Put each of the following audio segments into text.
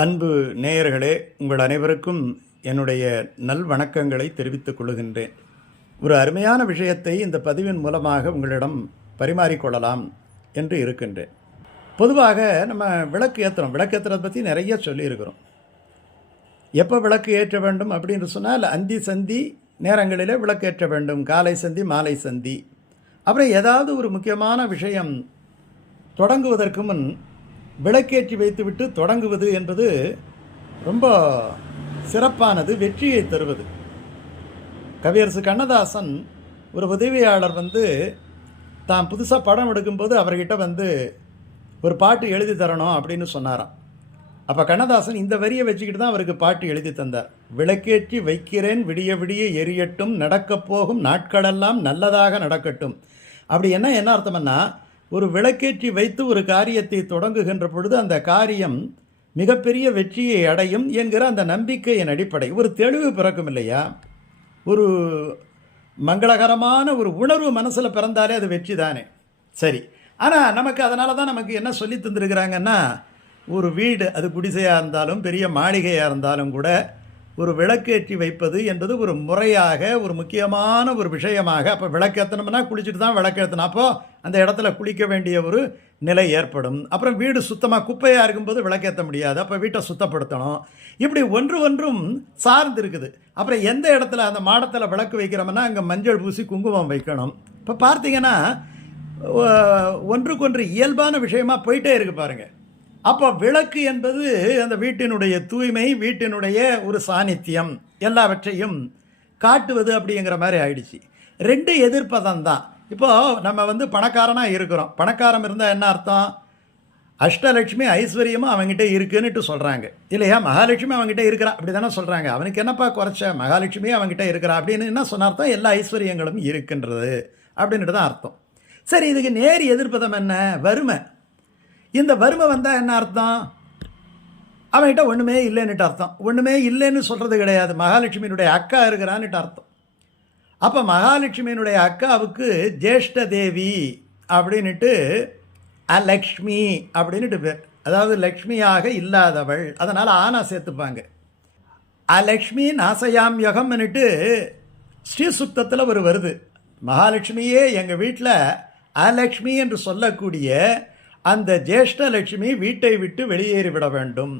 அன்பு நேயர்களே உங்கள் அனைவருக்கும் என்னுடைய நல் வணக்கங்களை தெரிவித்துக் கொள்கின்றேன். ஒரு அருமையான விஷயத்தை இந்த பதிவின் மூலமாக உங்களிடம் பரிமாறிக்கொள்ளலாம் என்று இருக்கின்றேன். பொதுவாக நம்ம விளக்கு ஏற்றுறோம் விளக்கு ஏற்றுறதை பற்றி நிறைய சொல்லியிருக்கிறோம். எப்போ விளக்கு ஏற்ற வேண்டும் அப்படின்னு சொன்னால் அந்தி சந்தி நேரங்களிலே விளக்கு ஏற்ற வேண்டும். காலை சந்தி மாலை சந்தி. அப்புறம் ஏதாவது ஒரு முக்கியமான விஷயம் தொடங்குவதற்கு முன் விளக்கேற்றி வைத்துவிட்டு தொடங்குவது என்பது ரொம்ப சிறப்பானது வெற்றியை தருவது. கவியரசு கண்ணதாசன் ஒரு உதவியாளர் வந்து தான் புதுசாக படம் எடுக்கும்போது அவர்கிட்ட வந்து ஒரு பாட்டு எழுதி தரணும் அப்படின்னு சொன்னாராம். அப்போ கண்ணதாசன் இந்த வரியை வச்சுக்கிட்டு தான் அவருக்கு பாட்டு எழுதி தந்தார். விளக்கேற்றி வைக்கிறேன் விடிய விடிய எரியட்டும் நடக்கப் போகும் நாட்களெல்லாம் நல்லதாக நடக்கட்டும். அப்படி என்ன என்ன அர்த்தம்னா ஒரு விளக்கேற்றி வைத்து ஒரு காரியத்தை தொடங்குகின்ற பொழுது அந்த காரியம் மிகப்பெரிய வெற்றியை அடையும் என்கிற அந்த நம்பிக்கையின் அடிப்படை. ஒரு தெளிவு பிறக்கும் இல்லையா? ஒரு மங்களகரமான ஒரு உணர்வு மனசில் பிறந்தாலே அது வெற்றி தானே. சரி. ஆனால் நமக்கு அதனால தான் நமக்கு என்ன சொல்லி தந்துருக்குறாங்கன்னா ஒரு வீடு அது குடிசையாக இருந்தாலும் பெரிய மாளிகையாக இருந்தாலும் கூட ஒரு விளக்கேற்றி வைப்பது என்பது ஒரு முறையாக ஒரு முக்கியமான ஒரு விஷயமாக. அப்போ விளக்கேற்றணும்னா குளிச்சுட்டு தான் விளக்கேற்றணும் அப்போது அந்த இடத்துல குளிக்க வேண்டிய ஒரு நிலை ஏற்படும். அப்புறம் வீடு சுத்தமாக குப்பையாக இருக்கும்போது விளக்கேற்ற முடியாது. அப்போ வீட்டை சுத்தப்படுத்தணும். இப்படி ஒன்று ஒன்றும் சார்ந்து இருக்குது. அப்புறம் எந்த இடத்துல அந்த மாடத்தில் விளக்கு வைக்கிறோம்னா அங்கே மஞ்சள் பூசி குங்குமம் வைக்கணும். இப்போ பார்த்தீங்கன்னா ஒன்றுக்கொன்று இயல்பான விஷயமாக போயிட்டே இருக்கு பாருங்கள் அப்போ விளக்கு என்பது அந்த வீட்டினுடைய தூய்மை வீட்டினுடைய ஒரு சாநித்தியம். எல்லாவற்றையும் காட்டுவது அப்படிங்கிற மாதிரி ஆயிடுச்சு. ரெண்டு எதிர்ப்பதம் தான். இப்போது நம்ம வந்து பணக்காரனாக இருக்கிறோம். பணக்காரம் இருந்தால் என்ன அர்த்தம்? அஷ்டலட்சுமி ஐஸ்வர்யமும் அவங்ககிட்ட இருக்குன்னுட்டு சொல்கிறாங்க இல்லையா? மகாலட்சுமி அவங்ககிட்ட இருக்கிறா. அப்படி தானே சொல்கிறாங்க அவனுக்கு என்னப்பா குறைச்ச? மகாலட்சுமி அவங்ககிட்ட இருக்கிறா. அப்படின்னு என்ன சொன்ன அர்த்தம்? எல்லா ஐஸ்வர்யங்களும் இருக்கின்றது. அப்படின்ட்டு தான் அர்த்தம். சரி இதுக்கு நேர் எதிர்ப்பதம் என்ன? வறுமை. இந்த வறுமை வந்தால் என்ன அர்த்தம்? அவன்கிட்ட ஒன்றுமே இல்லைன்னுட்டு அர்த்தம். ஒன்றுமே இல்லைன்னு சொல்கிறது கிடையாது. மகாலட்சுமியினுடைய அக்கா இருக்கிறான்னுட்டு அர்த்தம். அப்போ மகாலட்சுமியினுடைய அக்காவுக்கு ஜேஷ்ட தேவி அப்படின்னுட்டு அலக்ஷ்மி அப்படின்ட்டு பேர். அதாவது லக்ஷ்மியாக இல்லாதவள். அதனால் ஆனா சேர்த்துப்பாங்க. அலக்ஷ்மி நாசயாம் யகம்னுட்டு ஸ்ரீசுத்தத்தில் ஒரு வருது. மகாலட்சுமியே எங்கள் வீட்டில் அலக்ஷ்மி என்று சொல்லக்கூடிய அந்த ஜேஷ்டலட்சுமி வீட்டை விட்டு வெளியேறிவிட வேண்டும்.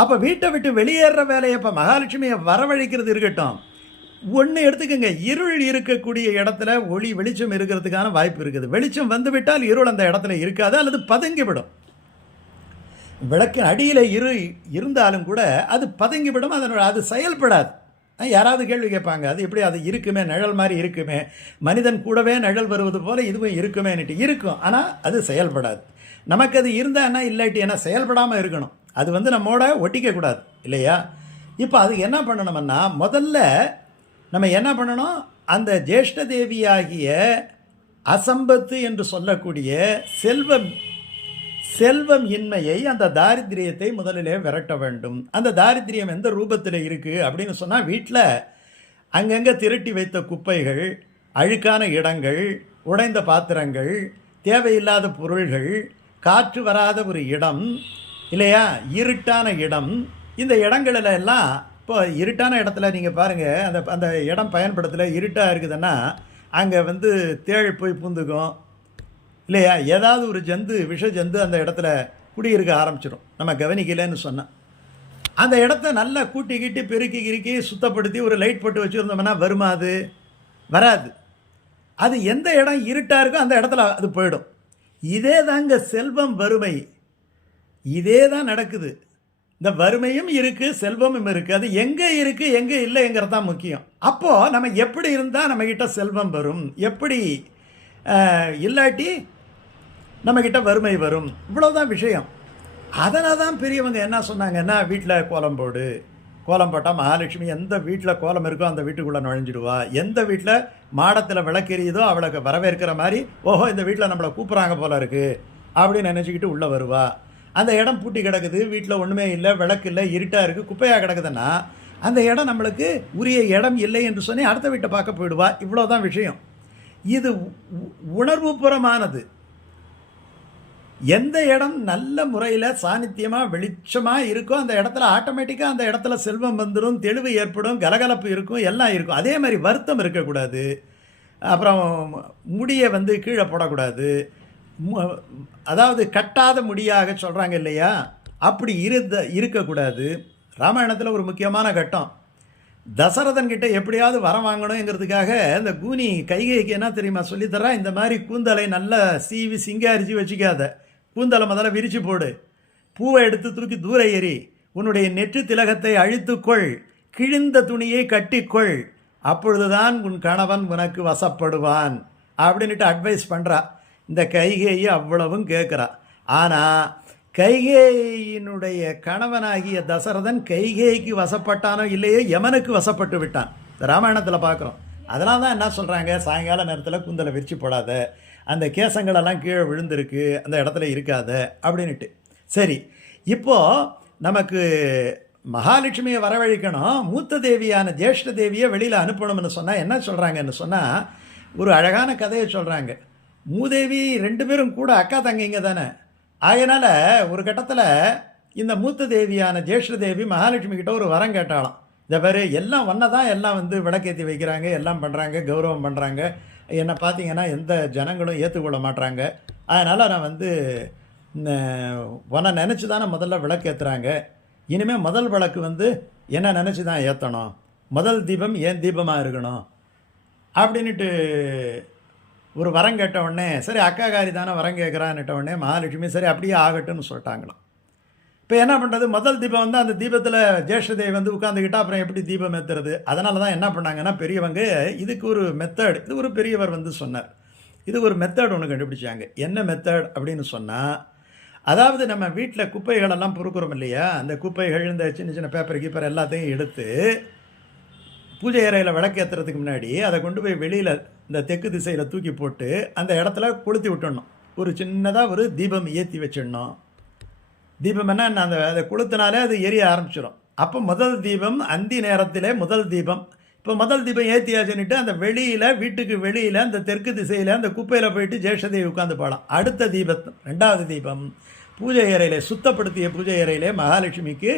அப்போ வீட்டை விட்டு வெளியேற வேலையை இப்போ மகாலட்சுமியை வரவழைக்கிறது இருக்கட்டும். ஒன்று எடுத்துக்கோங்க இருள் இருக்கக்கூடிய இடத்துல ஒளி வெளிச்சம் இருக்கிறதுக்கான வாய்ப்பு இருக்குது. வெளிச்சம் வந்துவிட்டால் இருள் அந்த இடத்துல இருக்காது அல்லது பதுங்கிவிடும் விளக்கின் அடியில் இரு இருந்தாலும் கூட அது பதுங்கிவிடும் அதனோட அது செயல்படாது. யாராவது கேள்வி கேட்பாங்க. அது எப்படி? அது இருக்குமே நிழல் மாதிரி இருக்குமே. மனிதன் கூடவே நிழல் வருவது போல் இதுவும் இருக்குமேன்னுட்டு இருக்கும். ஆனால் அது செயல்படாது. நமக்கு அது இருந்தால் என்ன இல்லாட்டி என்ன? செயல்படாமல் இருக்கணும். அது வந்து நம்மோட ஒட்டிக்கக்கூடாது இல்லையா? இப்போ அது என்ன பண்ணணும்னா முதல்ல நம்ம என்ன பண்ணணும்? அந்த ஜேஷ்ட தேவியாகிய அசம்பத்து என்று சொல்லக்கூடிய செல்வம் செல்வம் இன்மையை அந்த தாரித்திரியத்தை முதலிலே விரட்ட வேண்டும். அந்த தாரித்திரியம் எந்த ரூபத்தில் இருக்குது அப்படின்னு சொன்னால் வீட்டில் அங்கங்கே திரட்டி வைத்த குப்பைகள் அழுக்கான இடங்கள் உடைந்த பாத்திரங்கள் தேவையில்லாத பொருள்கள் காற்று வராத ஒரு இடம் இல்லையா? இருட்டான இடம். இந்த இடங்களில் எல்லாம் இப்போ இருட்டான இடத்துல நீங்கள் பாருங்கள் அந்த அந்த இடம் பயன்படுத்தல இருட்டாக இருக்குதுன்னா அங்கே வந்து தேள் போய் பூந்துக்கும். இல்லையா? ஏதாவது ஒரு ஜந்து விஷ ஜந்து அந்த இடத்துல குடியிருக்க ஆரம்பிச்சிடும் நம்ம கவனிக்கலைன்னு சொன்னால் அந்த இடத்த நல்லா கூட்டி கீட்டி பெருக்கி கிறுக்கி சுத்தப்படுத்தி ஒரு லைட் போட்டு வச்சுருந்தோம்னா வருமா அது? வராது. அது எந்த இடம் இருட்டாக இருக்கோ அந்த இடத்துல அது போயிடும். இதே தாங்க செல்வம் வறுமை. இதே தான் நடக்குது. இந்த வறுமையும் இருக்குது செல்வமும் இருக்குது அது எங்கே இருக்குது எங்கே இல்லைங்கிறது தான் முக்கியம். அப்போது நம்ம எப்படி இருந்தால் நம்மக்கிட்ட செல்வம் வரும்? எப்படி இல்லாட்டி நம்மக்கிட்ட வறுமை வரும். இவ்வளோதான் விஷயம். அதனால் தான் பெரியவங்க என்ன சொன்னாங்கன்னா வீட்டில் கோலம் போடு. கோலம் போட்டால் மகாலட்சுமி எந்த வீட்டில் கோலம் இருக்கோ அந்த வீட்டுக்குள்ளே நுழைஞ்சிடுவா. எந்த வீட்டில் மாடத்தில் விளக்கெரியுதோ அவளுக்கு வரவேற்கிற மாதிரி ஓஹோ இந்த வீட்டில் நம்மளை கூப்பிட்றாங்க போல இருக்குது அப்படின்னு நினச்சிக்கிட்டு உள்ளே வருவா. அந்த இடம் பூட்டி கிடக்குது வீட்டில் ஒன்றுமே இல்லை விளக்கு இல்லை இருட்டாக இருக்குது குப்பையாக கிடக்குதுன்னா அந்த இடம் நம்மளுக்கு உரிய இடம் இல்லை என்று சொன்னி அடுத்த வீட்டை பார்க்க போயிடுவா. இவ்வளோதான் விஷயம். இது உ- உணர்வுபுறமானது எந்த இடம் நல்ல முறையில் சாநித்தியமாக வெளிச்சமாக இருக்கோ அந்த இடத்துல ஆட்டோமேட்டிக்காக அந்த இடத்துல செல்வம் வந்துடும் தெளிவு ஏற்படும் கலகலப்பு இருக்கும் எல்லாம் இருக்கும். அதே மாதிரி வருத்தம் இருக்கக்கூடாது. அப்புறம் முடியை வந்து கீழே போடக்கூடாது. அதாவது கட்டாத முடியாக சொல்கிறாங்க இல்லையா? அப்படி இருந்த இருக்கக்கூடாது. ராமாயணத்தில் ஒரு முக்கியமான கட்டம். தசரதன் கிட்ட எப்படியாவது வரம் வாங்கணுங்கிறதுக்காக இந்த கூனி கைகைக்கு என்ன தெரியுமா சொல்லித்தரா இந்த மாதிரி கூந்தலை நல்லா சீவி சிங்காரிச்சு வச்சுக்காத. கூந்தலை முதல்ல விரிச்சு போடு. பூவை எடுத்து தூக்கி தூர எறி உன்னுடைய நெற்று திலகத்தை அழித்துக்கொள் கிழிந்த துணியை கட்டிக்கொள் அப்பொழுதுதான் உன் கணவன் உனக்கு வசப்படுவான் அப்படின்ட்டு அட்வைஸ் பண்ணுறா இந்த கைகேயி அவ்வளவும் கேட்குறா ஆனால் கைகேயினுடைய கணவனாகிய தசரதன் கைகேய்க்கு வசப்பட்டானோ இல்லையோ யமனுக்கு வசப்பட்டு விட்டான். இந்த ராமாயணத்தில் பார்க்குறோம் அதனால தான் என்ன சொல்கிறாங்க சாயங்கால நேரத்தில் கூந்தலை விரிச்சு போடாத. அந்த கேசங்களெல்லாம் கீழே விழுந்திருக்கு அந்த இடத்துல இருக்காத அப்படின்னுட்டு. சரி இப்போது நமக்கு மகாலட்சுமியை வரவழைக்கணும் மூத்த தேவியான ஜேஷ்ட தேவியை வெளியில் அனுப்பணும்னு சொன்னால் என்ன சொல்கிறாங்கன்னு சொன்னால் ஒரு அழகான கதையை சொல்கிறாங்க மூதேவி ரெண்டு பேரும் கூட அக்கா தங்கைங்க தானே. அதனால் ஒரு கட்டத்தில் இந்த மூத்த தேவியான ஜேஷ்ட தேவி மகாலட்சுமி கிட்ட ஒரு வரம் கேட்டாலாம் இந்த பேர் எல்லாம் ஒன்றை தான் எல்லாம் வந்து விளக்கேற்றி வைக்கிறாங்க எல்லாம் பண்ணுறாங்க கௌரவம் பண்ணுறாங்க என்னை பார்த்தீங்கன்னா எந்த ஜனங்களும் ஏற்றுக்கொள்ள மாட்றாங்க. அதனால் நான் வந்து உன்னை நினச்சி தானே முதல்ல விளக்கு ஏற்றுறாங்க இனிமேல் முதல் விளக்கு வந்து என்ன நினச்சி தான் ஏற்றணும் முதல் தீபம் ஏன் தீபமாக இருக்கணும்? அப்படின்ட்டு ஒரு வரம் கேட்ட உடனே சரி அக்காகாரி தானே வரம் கேட்குறான்னுட்ட உடனே மகாலட்சுமி சரி அப்படியே ஆகட்டும்னு சொல்லிட்டாங்களாம். இப்போ என்ன பண்ணுறது முதல் தீபம் வந்து அந்த தீபத்தில் ஜேஷ்டதேவி வந்து உட்காந்துக்கிட்டா அப்புறம் எப்படி தீபம் ஏற்றுறது அதனால தான் என்ன பண்ணாங்கன்னா பெரியவங்க இதுக்கு ஒரு மெத்தட் இது ஒரு பெரியவர் வந்து சொன்னார். இது ஒரு மெத்தட் ஒன்று கண்டுபிடிச்சாங்க. என்ன மெத்தட் அப்படின்னு சொன்னால் அதாவது நம்ம வீட்டில் குப்பைகளெல்லாம் பொறுக்கிறோம் இல்லையா? அந்த குப்பைகள் இந்த சின்ன சின்ன பேப்பர் கீப்பர் எல்லாத்தையும் எடுத்து பூஜை அறையில் விளக்கேற்றுறதுக்கு முன்னாடி அதை கொண்டு போய் வெளியில் இந்த தெற்கு திசையில் தூக்கி போட்டு அந்த இடத்துல கொளுத்தி விட்டுடணும். ஒரு சின்னதாக ஒரு தீபம் ஏற்றி வச்சிடணும். தீபம் என்ன? அந்த அதை கொளுத்தினாலே அது எரிய ஆரம்பிச்சிடும் அப்போ முதல் தீபம் அந்தி நேரத்திலே முதல் தீபம். இப்போ முதல் தீபம் ஏற்றியாச்சுன்னுட்டு அந்த வெளியில் வீட்டுக்கு வெளியில் அந்த தெற்கு திசையில் அந்த குப்பையில் போயிட்டு ஜேஷ்டதேவி உட்காந்து போகலாம் அடுத்த தீபம் ரெண்டாவது தீபம் பூஜை அறையிலே சுத்தப்படுத்திய பூஜை அறையிலே மகாலட்சுமிக்கு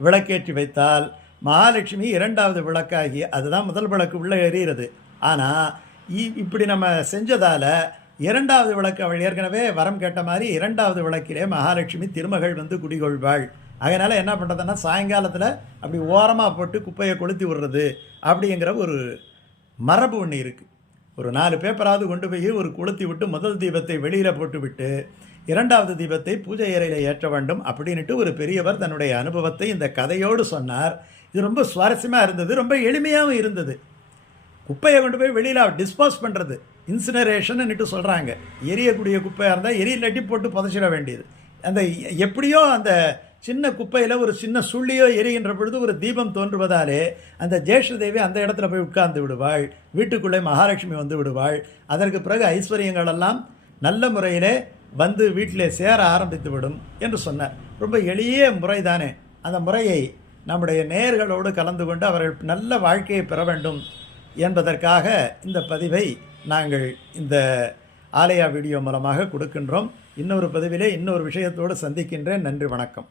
விளக்கேற்றி வைத்தால் மகாலட்சுமி இரண்டாவது விளக்காகி அதுதான் முதல் விளக்கு உள்ளே எறிகிறது ஆனால் இப்படி நம்ம செஞ்சதால் இரண்டாவது விளக்கு அவள் ஏற்கனவே வரம் கேட்ட மாதிரி இரண்டாவது விளக்கிலே மகாலட்சுமி திருமகள் வந்து குடிகொள்வாள். அதனால் என்ன பண்ணுறதுன்னா சாயங்காலத்தில் அப்படி ஓரமாக போட்டு குப்பையை கொளுத்தி விடுறது அப்படிங்கிற ஒரு மரபு ஒன்று இருக்குது ஒரு நாலு பேப்பராவது கொண்டு போய் ஒரு கொளுத்தி விட்டு முதல் தீபத்தை வெளியில் போட்டு விட்டு இரண்டாவது தீபத்தை பூஜை அறையில் ஏற்ற வேண்டும் அப்படின்ட்டு ஒரு பெரியவர் தன்னுடைய அனுபவத்தை இந்த கதையோடு சொன்னார். இது ரொம்ப சுவாரஸ்யமாக இருந்தது ரொம்ப எளிமையாகவும் இருந்தது. குப்பையை கொண்டு போய் வெளியில் டிஸ்போஸ் பண்ணுறது இன்சினரேஷன்னுட்டு சொல்கிறாங்க எரியக்கூடிய குப்பையாக இருந்தால் எரிய நட்டி போட்டு புதைச்சிட வேண்டியது. அந்த எப்படியோ அந்த சின்ன குப்பையில் ஒரு சின்ன சுள்ளியோ எரிகின்ற பொழுது ஒரு தீபம் தோன்றுவதாலே அந்த ஜேஷ்ட தேவி அந்த இடத்துல போய் உட்கார்ந்து விடுவாள். வீட்டுக்குள்ளே மகாலட்சுமி வந்து விடுவாள். அதற்கு பிறகு ஐஸ்வர்யங்கள் எல்லாம் நல்ல முறையிலே வந்து வீட்டிலே சேர ஆரம்பித்து விடும் என்று சொன்னார். ரொம்ப எளிய முறை தானே அந்த முறையை நம்முடைய நேர்களோடு கலந்து கொண்டு அவர்கள் நல்ல வாழ்க்கையை பெற வேண்டும். என்பதற்காக இந்த பதிவை நாங்கள் இந்த ஆலயா வீடியோ மூலமாக கொடுக்கின்றோம். இன்னொரு பதிவிலே இன்னொரு விஷயத்தோடு சந்திக்கின்றேன். நன்றி வணக்கம்.